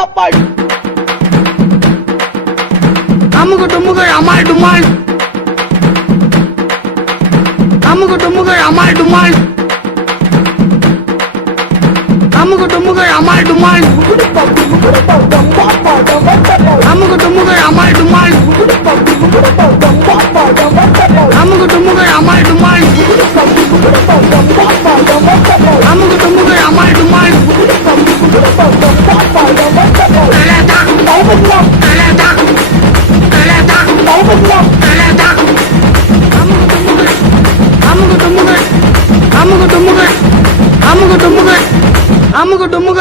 சாப்பாடு. அமுகு டுமுகள் அமால் டுமால். அமுகு டுமுகள் அமால் டுமால். அமுகு டுமுகள் அமால் டுமால். அமுகு டுமுகள் அமால் டுமால். அமுகு டுமுகள் அமால் டுமால். அமுகு டுமுகள் அமால் டுமால். கலதா கலதா கலதா கலதா. அமுகு டுமுகள் அமுகு டுமுகள் அமுகு டுமுகள் அமுகு டுமுகள்